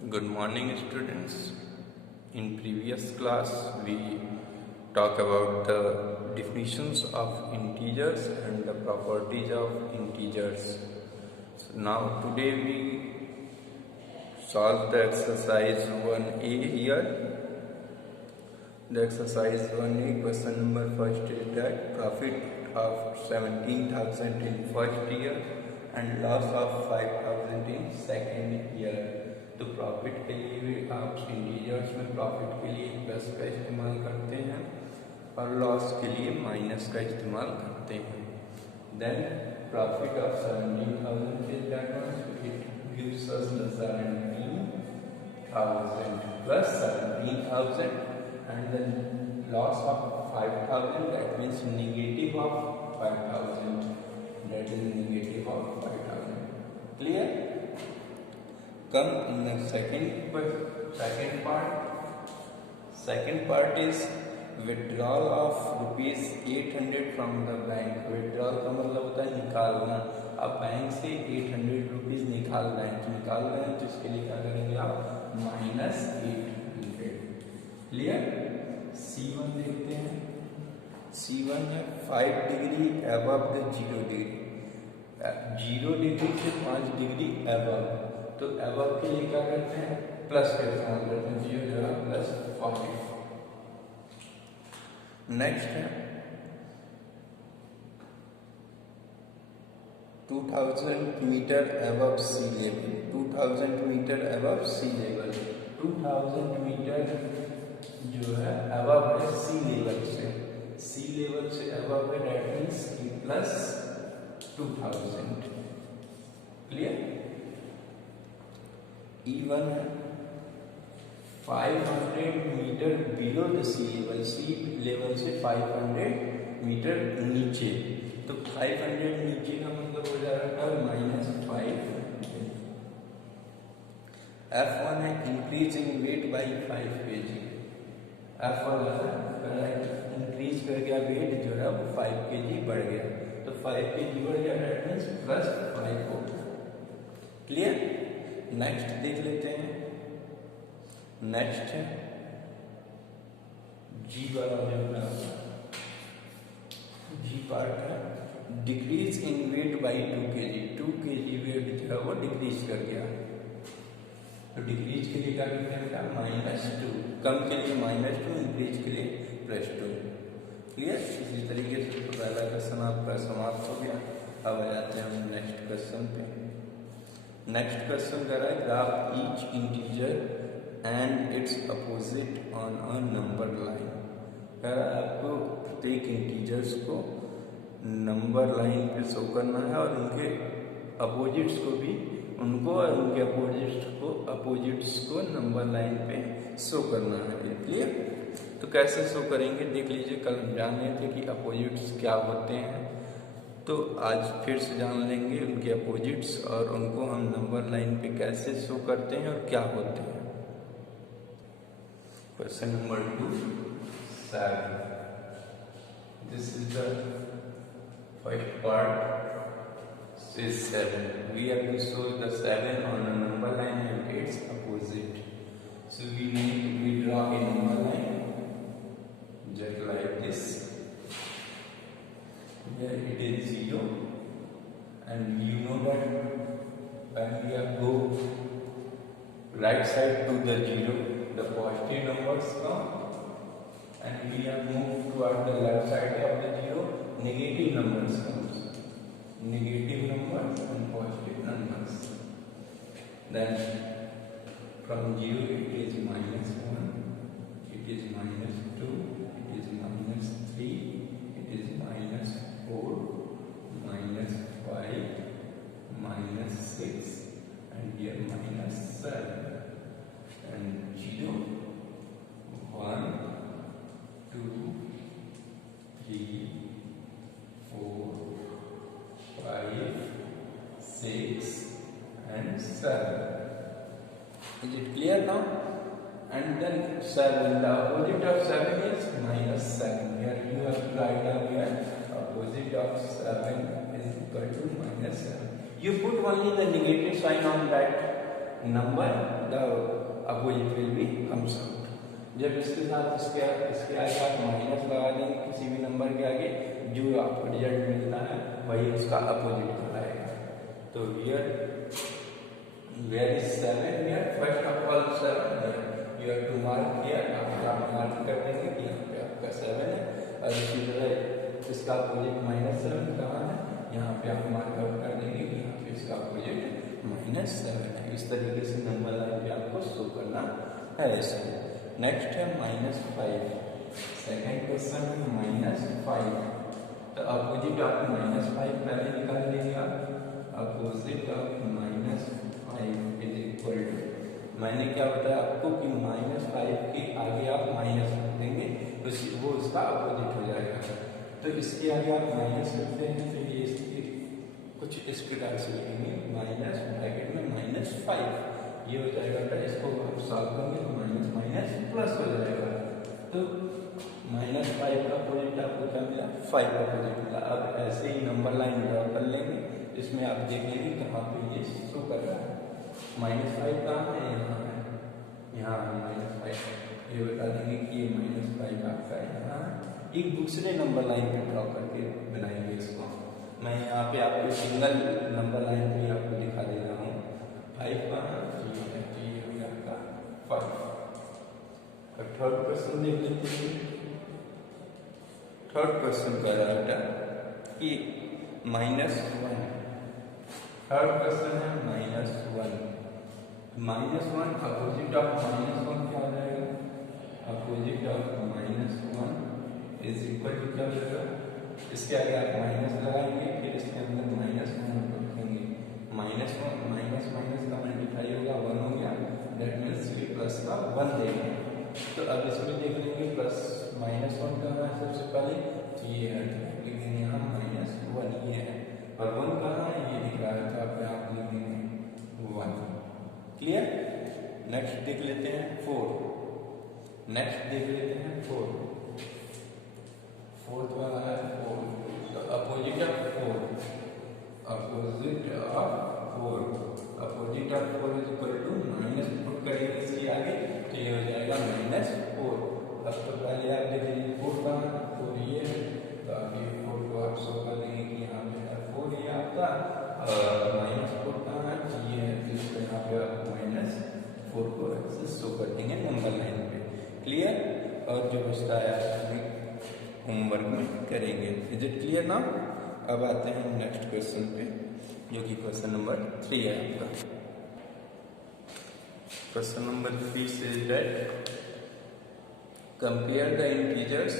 Good morning, students. In previous class, we talk about the definitions of integers and the properties of integers. So now today we solve the exercise 1a here. The exercise 1a question number first is that profit of 17,000 in first year and loss of 5,000 in second year. तो profit के लिए भी आप integers में profit के लिए plus का इस्तेमाल करते हैं और लॉस के लिए माइनस का इस्तेमाल करते हैं. Then profit of 17,000 is that one, it gives us the 17,000 plus 17,000 and the loss of 5,000, that means negative of 5,000, that is negative of 5,000. Clear? Come in the second part is withdrawal of rupees 800 from the bank. withdrawal का मतलब होता है निकालना. आप bank से 800 rupees निकाल रहे हैं, तो इसके लिए क्या करेंगे आप -800. क्लियर? C1 देखते हैं. C1 है 5 degree above the 0 degree. 0 degree से 5 डिग्री अबव. तो अबव के लिए क्या करते हैं? प्लस का इस्तेमाल करते हैं. 0 जगह +40. नेक्स्ट है 2000 meter above sea level. 2000 meter above sea level. 2000 meter जो है अबव है सी लेवल से. सी लेवल से अबव है, दैट मीन्स +2000. क्लियर? E1 है 500 meter below the sea level. Sea level से 500 मीटर नीचे. तो 500 नीचे का मतलब हो जाएगा -500. F1 है increase in weight by 5 kg. F1 increase कर गया, वेट जो है वो 5 kg बढ़ गया. तो 5 kg बढ़ गया, दैट मीन्स +5 हो गया. क्लियर? नेक्स्ट देख लेते हैं. नेक्स्ट है जी वाला जो है जी पार्ट है decreases in weight by 2 kg. 2 kg weight जो है वो डिक्रीज कर गया. तो डिक्रीज के लिए क्या करते हैं? -2. कम के लिए -2, इंक्रीज के लिए +2. क्लियर? इसी तरीके से तो पहला क्वेश्चन आपका समाप्त हो गया. अब आ जाते हैं हम नेक्स्ट क्वेश्चन पे. नेक्स्ट क्वेश्चन कर रहा है graph each integer and it's opposite on a number line. कह रहा है आपको प्रत्येक इंटीजर्स को नंबर लाइन पे शो करना है और उनके अपोजिट्स को भी, उनको और उनके अपोजिट्स को नंबर लाइन पे शो करना है. क्लियर? तो कैसे शो करेंगे देख लीजिए. कल हम जान रहे थे कि अपोजिट्स क्या होते हैं, तो आज फिर से जान लेंगे उनके अपोजिट्स और उनको हम नंबर लाइन पे कैसे शो करते हैं और क्या होते हैं. Question number 2, 7. This is the first part. is 7. We have to show the 7 on a number line and its opposite. So we draw a number line just like this. Here it is 0, and you know that when we have go right side to the 0, the positive numbers come, and we have moved toward the left side of the 0, negative numbers comes. Negative numbers and positive numbers. Then from 0 it is -1, it is -2, it is -3, it is -4, -5, -6, and here -7, and 0, 1, 2, 3, 4, 5, 6, and 7. Is it clear now? And then 7. The opposite of 7 is -7. Here you have to write down here opposite of 7 is equal to -7. You put only the negative sign on that number the opposite will be comes out. जब इसके साथ इसके आगे आप minus लगा देंगे किसी भी नंबर के आगे, जो आपको रिजल्ट मिलता है वही उसका अपोजिट कहलाएगा। तो where is 7 here? First of all 7 here. You have to mark here. आप मार्क कर देंगे कि यहाँ पे आपका 7 है, और इसी तरह इसका अपोजिट -7 कहाँ है, यहाँ पे आप मार्क आउट कर देंगे कि यहाँ पे इसका अपोजिट -7 है। इस तरीके से नंबर लाइन पे आपको शो करना है ऐसे। नेक्स्ट है -5। सेकेंड क्वेश्चन है -5। तो अपोजिट आप -5 पहले निकाल लेंगे आप। Opposite of -5 is equal to, मैंने क्या बताया आपको कि -5 के आगे आप माइनस रख देंगे तो वो उसका अपोजिट हो जाएगा। तो इसके आगे आप माइनस रखते हैं तो ये इसके कुछ इस प्रकार से लिखेंगे, माइनस ब्रैकेट में -5 ये हो जाएगा। तो इसको आप सॉल्व करेंगे तो माइनस माइनस प्लस हो जाएगा। तो -5 का अपोजिट आपको क्या मिला, 5 का अपोजिट मिला। अब ऐसे ही नंबर लाइन ड्रॉ कर लेंगे, इसमें आप देखेंगे कहाँ पे ये शो कर रहा है। -5 कहाँ है, यहाँ है, यहाँ है -5। ये बता देंगे कि ये -5 आपका यहाँ है। एक दूसरे नंबर लाइन पे ड्रॉ करके बनाएंगे इसको। मैं यहाँ पे आपको सिंगल नंबर लाइन पे आपको दिखा दे रहा हूँ। 5 कहाँ है, ये आपका 5। अब थर्ड क्वेश्चन देख लेते हैं। थर्ड क्वेश्चन कह रहा है कि -1। थर्ड क्वेश्चन है -1। -1 अपोजिट ऑफ -1 क्या हो जाएगा, opposite of -1 is equal to क्या हो जाएगा, इसके आगे आप माइनस लगाएंगे, फिर इसके अंदर -1 रखेंगे। -1 का मल्टीप्लाई होगा 1 हो गया, दैट मीन्स ये प्लस का 1 देगा। तो अब इसमें देख लेंगे प्लस -1 कहाँ है सबसे पहले, तो ये है, लेकिन यहाँ -1 ये है, और 1 कहाँ है ये दिख रहा है, तो आप लिखेंगे 1। क्लियर। नेक्स्ट देख लेते हैं 4। नेक्स्ट देख लेते हैं 4। फोर्थ वाला है 4। तो opposite of 4, opposite of 4, opposite of 4 is equal to minus put करेंगे इसके आगे तो ये हो जाएगा -4। अब तो पहले आप देख लीजिए 4 का 4 ये है, तो आप ये 4 को आप शो कर देंगे कि यहाँ पे 4 ये आपका, और -4 कहाँ है, तो ये है, तो इसको यहाँ पे आप -4 को ऐसे शो कर देंगे नंबर लाइन पे। क्लियर। और जो बचता है होमवर्क में करेंगे। इज इट क्लियर ना। अब आते हैं नेक्स्ट क्वेश्चन पे, जो कि क्वेश्चन नंबर 3 है आपका। क्वेश्चन नंबर 3 से that compare the integers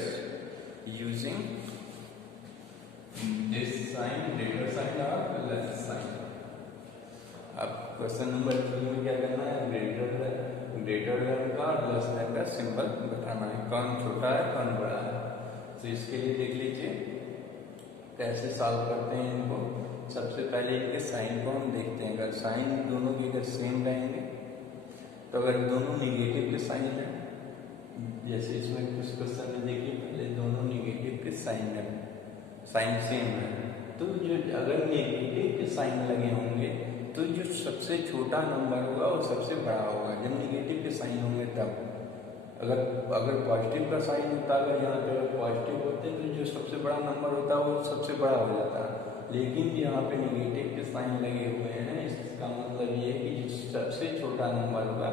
using this sign, greater sign और लेस साइन। अब क्वेश्चन नंबर 3 में क्या करना है, ग्रेटर देन का और लेस देन का सिंबल बताना है, कौन छोटा है कौन बड़ा है। तो इसके लिए देख लीजिए कैसे सॉल्व करते हैं इनको। सबसे पहले इनके साइन को हम देखते हैं। अगर साइन दोनों के अगर सेम रहेंगे, तो अगर दोनों निगेटिव के साइन है, जैसे इसमें कुछ क्वेश्चन में देखिए पहले दोनों निगेटिव के साइन है, साइन सेम है, तो जो अगर नेगेटिव के साइन लगे होंगे तो जो सबसे छोटा नंबर होगा वो सबसे बड़ा होगा। जब निगेटिव के साइन होंगे तब, अगर पॉजिटिव का साइन होता है, यहाँ पे पॉजिटिव होते हैं तो जो सबसे बड़ा नंबर होता है वो सबसे बड़ा हो जाता है। लेकिन यहाँ पे निगेटिव के साइन लगे हुए हैं, इसका मतलब ये है कि जो सबसे छोटा नंबर होगा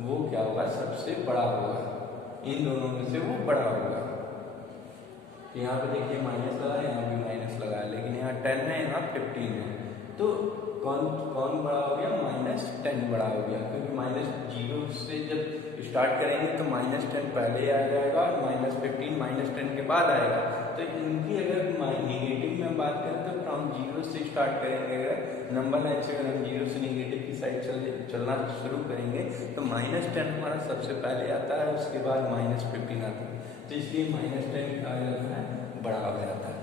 वो क्या होगा, सबसे बड़ा होगा। इन दोनों में से वो बड़ा होगा। यहाँ पे देखिए माइनस लगा, यहाँ भी माइनस लगा, लेकिन यहाँ 10 है, यहाँ 15 है, तो कौन बड़ा हो गया, -10 बड़ा हो गया, क्योंकि -0 से जब स्टार्ट करेंगे तो -10 पहले आ जाएगा और -15 -10 के बाद आएगा। तो इनकी अगर निगेटिव में बात करें तो फ्रॉम 0 से स्टार्ट करेंगे। अगर नंबर लाइन से अगर हम 0 से निगेटिव की साइड चलना शुरू करेंगे तो -10 हमारा सबसे पहले आता है, उसके बाद -15 आता है, तो इसलिए -10 आ जाता है, बड़ा हो जाता है।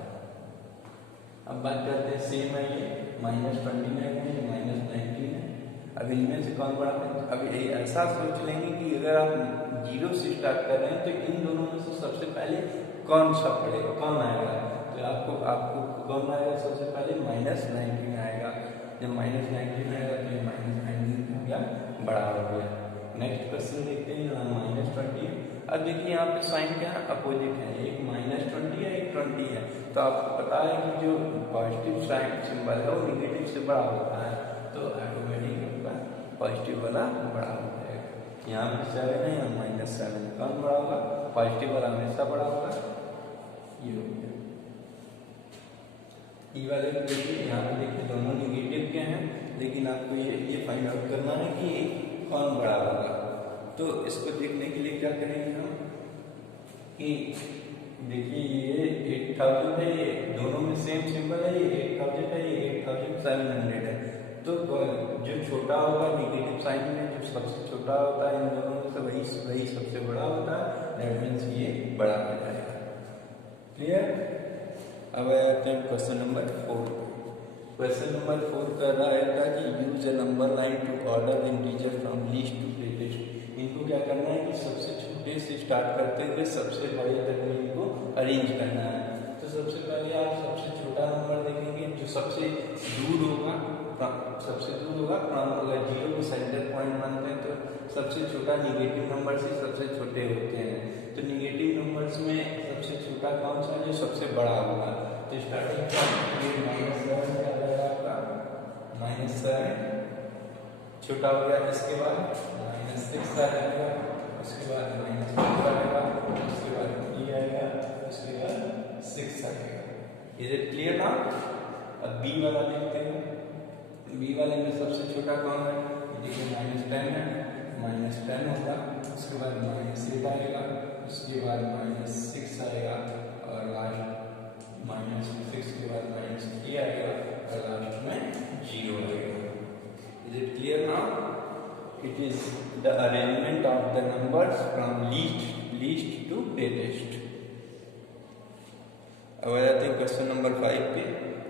अब बात करते हैं सेम है ये -29 है, -19 है। अब इनमें से कौन बड़ा है, अब ऐसा सोच लेंगे कि अगर आप 0 से स्टार्ट कर रहे हैं तो इन दोनों में से सबसे पहले कौन सा पड़ेगा, कौन आएगा, तो आपको कौन आएगा सबसे पहले, -19 आएगा। जब -19 आएगा तो ये -19 गया, बड़ा हो गया। नेक्स्ट क्वेश्चन देखते हैं, -20। अब देखिए यहाँ पे साइन क्या है, अपोजिट है, एक -20 है, एक 20 है। तो आपको पता है कि जो पॉजिटिव साइन सिंबल है वो निगेटिव से बड़ा होता है, तो ऑटोमेटिक आपका पॉजिटिव वाला बड़ा हो जाएगा। यहाँ पे 7 है, यहाँ -7, कौन बड़ा होगा, पॉजिटिव वाला हमेशा बड़ा होगा। ये हो गया। ई वाले को देखिए, यहाँ पे देखिए दोनों निगेटिव के हैं, लेकिन आपको ये फाइंड आउट करना है कि कौन बड़ा होगा। तो इसको देखने के लिए क्या करेंगे हम कि देखिए ये 8000 है, ये दोनों में सेम सिंबल है, ये 8000 है, ये 8700 है। तो जो छोटा होगा निगेटिव साइन में, जो सबसे छोटा होता है इन दोनों में से वही सबसे बड़ा होता है, दैट मीन्स ये बड़ा हो जाएगा। क्लियर। अब आते हैं क्वेश्चन नंबर 4। क्वेश्चन नंबर 4 कर रहा है कि use a number line to order integer from least to greatest. इनको क्या करना है कि सबसे छोटे से स्टार्ट करते हुए सबसे बड़े तक में इनको अरेंज करना है। तो सबसे पहले आप सबसे छोटा नंबर देखेंगे, जो सबसे दूर होगा फ्रॉम, अगर 0 को सेंटर पॉइंट मानते हैं तो सबसे छोटा निगेटिव नंबर से सबसे छोटे होते हैं। तो निगेटिव नंबर्स में सबसे छोटा कौन सा, जो सबसे बड़ा होगा। तो स्टार्टिंग -7 क्या रहेगा आपका, -7 छोटा हो गया, इसके बाद -6 आ जाएगा, उसके बाद -2 आएगा, उसके बाद 3 आएगा, उसके बाद 6 आएगा। इज इट क्लियर ना। अब बी वाला देखते हैं। बी वाले में सबसे छोटा कौन है, देखिए -10 है, -10 होगा, उसके बाद -8 आएगा, उसके बाद -6 आएगा, और लास्ट -6 के बाद -3 आएगा, और लास्ट में 0 आएगा। इज इट क्लियर ना। It is the arrangement of the numbers from least to greatest. अब आ जाते हैं क्वेश्चन नंबर 5 पे।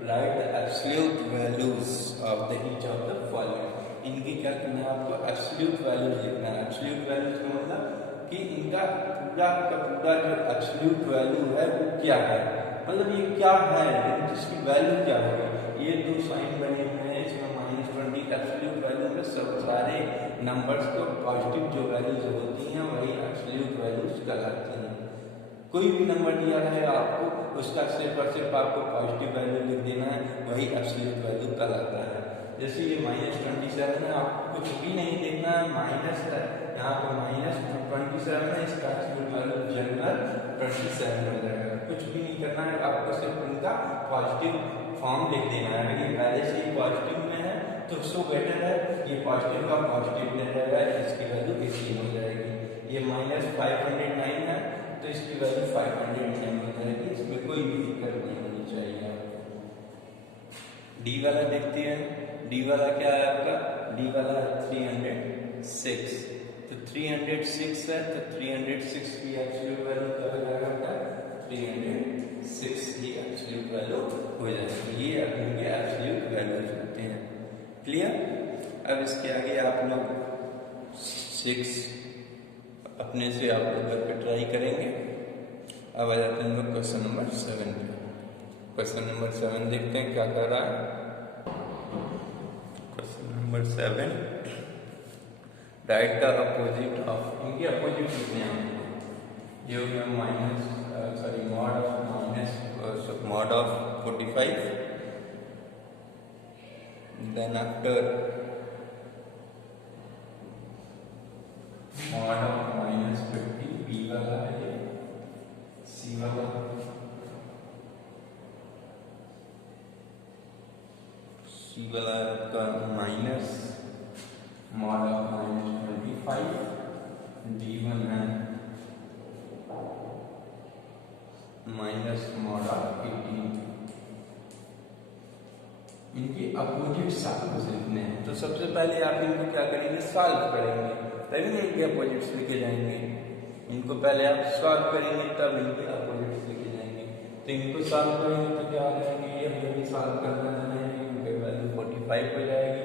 Right the absolute values of the each of the following. इनकी क्या करना है, आपको एब्सोल्यूट वैल्यूज लिखना है। एब्सोल्यूट वैल्यूज का मतलब कि इनका पूरा का पूरा जो एब्सोल्यूट वैल्यू है वो क्या है, मतलब ये क्या है, जिसकी वैल्यू क्या होगी। ये दो साइन बने हुए हैं, इसमें -20 एब्सोल्यूट वैल्यू में सब सारे नंबर्स को पॉजिटिव जो वैल्यूज होती हैं वही एब्सोल्यूट वैल्यूज कहलाती हैं। कोई भी नंबर दिया रहेगा आपको, उसका सिर्फ और सिर्फ आपको पॉजिटिव वैल्यू लिख देना है, वही एब्सोल्यूट वैल्यू कहलाता है। जैसे ये -27 है, आपको कुछ भी नहीं देखना है, माइनस है यहाँ पे -27 है, इसका एब्सोल्यूट वैल्यू जनरल 27 हो जाएगा। कुछ भी नहीं करना है, आपको सिर्फ उनका पॉजिटिव फॉर्म लिख देना है। अगर ये पहले से ही पॉजिटिव में है तो सो बेटर है, ये पॉजिटिव का पॉजिटिव ले जाएगा, इसकी वैल्यू 18 हो जाएगी। ये -509 है तो इसकी वैल्यू 510 हो जाएगी। इसमें कोई भी दिक्कत नहीं होनी चाहिए आपको। डी वाला देखते हैं। डी वाला क्या है आपका, डी वाला है 306। तो 306 है, तो 306 की एब्सोल्यूट वैल्यू क्या हो जाएगा आपका, 306 की एब्सोल्यूट वैल्यू हो जाएगी। ये अपने के एब्सोल्यूट वैल्यूज होते हैं। क्लियर। अब इसके आगे आप लोग 6 अपने से आप लोग घर पे ट्राई करेंगे। अब आ जाते हैं हम लोग क्वेश्चन नंबर 7 पे। क्वेश्चन नंबर 7 देखते हैं क्या कर रहा है। Question number 7, right the opposite of, इनके अपोजिट कितने हैं, ये हो गया mod of 45, then after mod of -50, B वाला है ये, C वाला, C वाला आपका माइनस mod of -25, D1 है माइनस mod of 18। इनके अपोजिट सॉल्व लिखने हैं, तो सबसे पहले आप इनको क्या करेंगे, सॉल्व करेंगे, तभी इनके अपोजिट्स लिखे जाएंगे। इनको पहले आप सॉल्व करेंगे तब इनके अपोजिट्स लिखे जाएंगे। तो इनको सॉल्व करेंगे तो क्या हो जाएंगे, ये भी सॉल्व करना है, इनकी वैल्यू 45 हो जाएगी।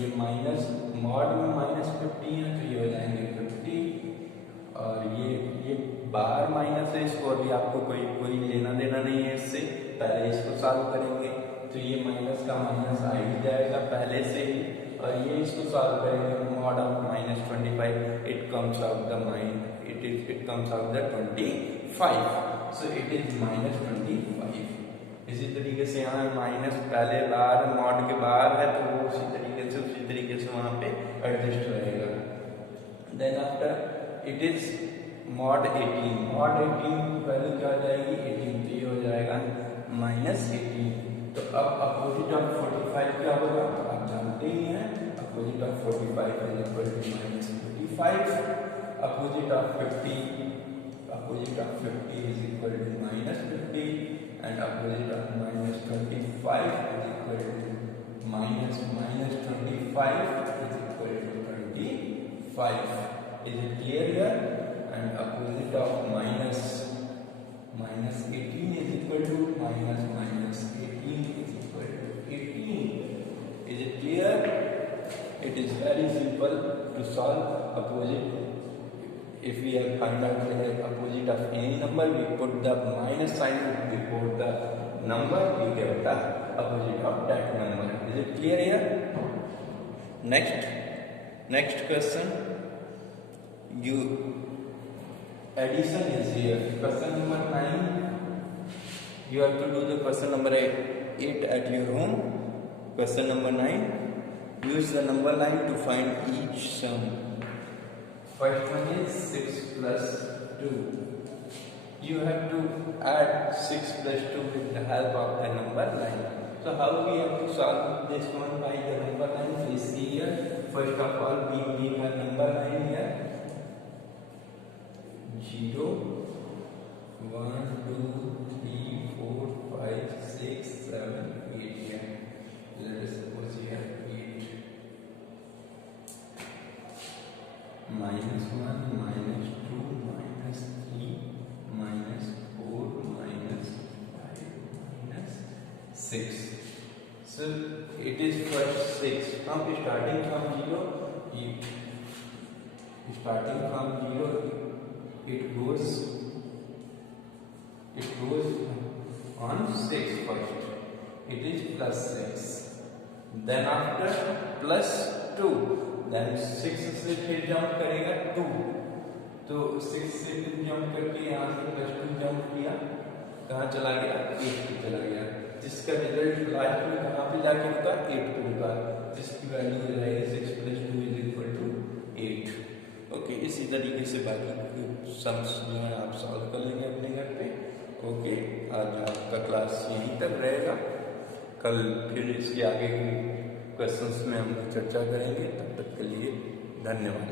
ये माइनस मॉड में -50 है तो ये हो जाएंगे 50, और ये बाहर माइनस है, इसको अभी आपको कोई लेना देना नहीं है इससे, पहले इसको सॉल्व करेंगे। तो ये माइनस का माइनस आ ही जाएगा पहले से ही, और ये इसको सॉल्व करेंगे, mod of -25 it comes out the it comes out the 25, so it is -25। इसी तरीके से यहाँ माइनस पहले बार मॉड के बाहर है तो वो उसी तरीके से वहाँ पे एडजस्ट रहेगा। Then after it is mod 18 value क्या हो जाएगी 18, तो ये हो जाएगा -18। तो अब अपोजिट ऑफ 45 क्या होगा, तो आप जानते ही हैं opposite of 45 is equal to -25, opposite of 50 is equal to -50 and opposite of -25 is equal to -25 is equal to 25. Is it clear here? And opposite of -18 is equal to -18 is equal to 18. Is it clear? It is very simple to solve opposite. If we have find out the opposite of any number, we put the minus sign before the number, we get the opposite of that number. Is it clear here? Next question. Addition is here. Question number 9. You have to do the question number 8 at your home. Question number 9. Use the number line to find each sum. First one is 6 plus 2. You have to add 6 plus 2 with the help of the number line. So how we have to solve this one by the number line? Please see here. First of all, we give a number line here. 0, 1, 2, 3, 4, 5, 6, 7, 8 here. Let us suppose here 8. -1, -2, -3, -4, -5, -6. So it is first 6. Now starting from 0, it goes on 6 first. It is plus 6. Then after plus 2. Then 6 से फिर jump करेगा 2, तो 6 से फिर jump करके यहाँ से +2 jump किया, कहाँ चला गया 8 पे चला गया, जिसका रिजल्ट लास्ट में कहाँ पे जाके होगा 8 पे होगा, जिसकी वैल्यू रहेगी 6 + 2 इज इक्वल टू 8। ओके, इसी तरीके से बाकी सम्स जो है आप सॉल्व कर लेंगे अपने घर पे। ओके, आज आपका क्लास यहीं तक रहेगा, कल फिर इसके आगे की क्वेश्चंस में हम चर्चा करेंगे। तब तक के लिए धन्यवाद।